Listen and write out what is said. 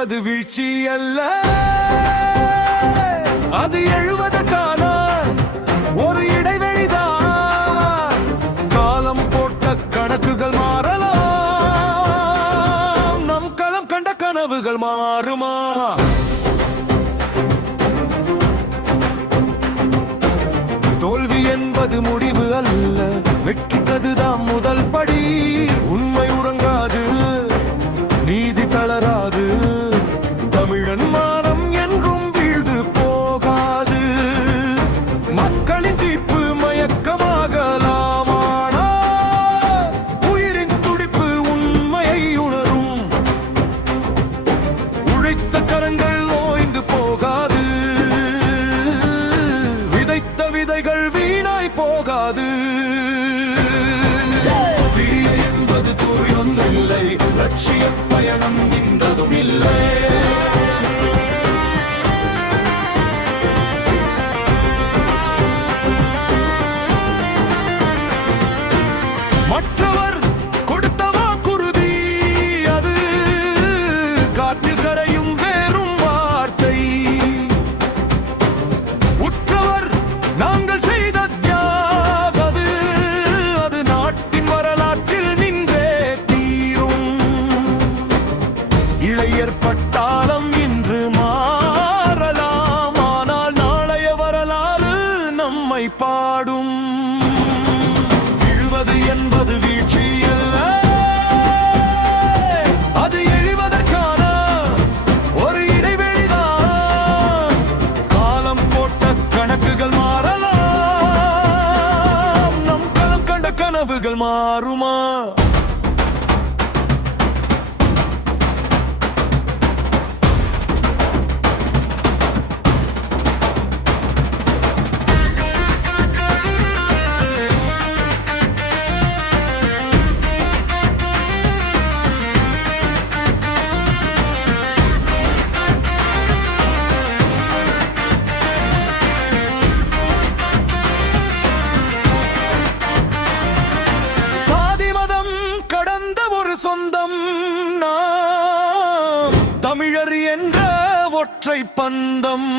என்பது வீழ்ச்சி அல்ல, அது எழுவதற்கான ஒரு இடைவெளிதான். காலம் போட்ட கணக்குகள் மாறலாம், நம் களம் கண்ட கனவுகள் மாறுமா? தோல்வி என்பது முடிவு அல்ல, வெற்றிக்கதுதான் முதல் படி. உண்மை உறங்காது, நீதி தளராது, தமிழன் மானம் என்றும் வீழ்ந்து போகாது. மக்களின் தீர்ப்பு மயக்கமாகலாமானா, உயிரின் துடிப்பு உண்மையை உணரும். உழைத்த கரங்கள் ஓய்ந்து போகாது, விதைத்த விதைகள் வீணாய் போகாது. என்பது தூயொன்றில்லை, லட்சிய பயணம் நின்றதும் இல்லை. மற்றவர் கொடுத்த வாக்குறுதி, அது காற்றில் கரையும் வேறும் வார்த்தை. உற்றவர் நாங்கள் செய்த தியாகம், அது நாட்டின் வரலாற்றில் நின்றே தீரும். இளையர் பட்டாளம் இன்று மாறலாம், ஆனால் நாளைய வரலாறு நம்மை பாடும். விழுவது என்பது வீழ்ச்சி அல்ல, அது எழுவதற்கான ஒரு இடைவெளிதான். காலம் போட்ட கணக்குகள் மாறலாம், நம் களம் கண்ட கனவுகள் மாறுமா? சொந்தம் நாம் தமிழர் என்ற ஒற்றை பந்தம்.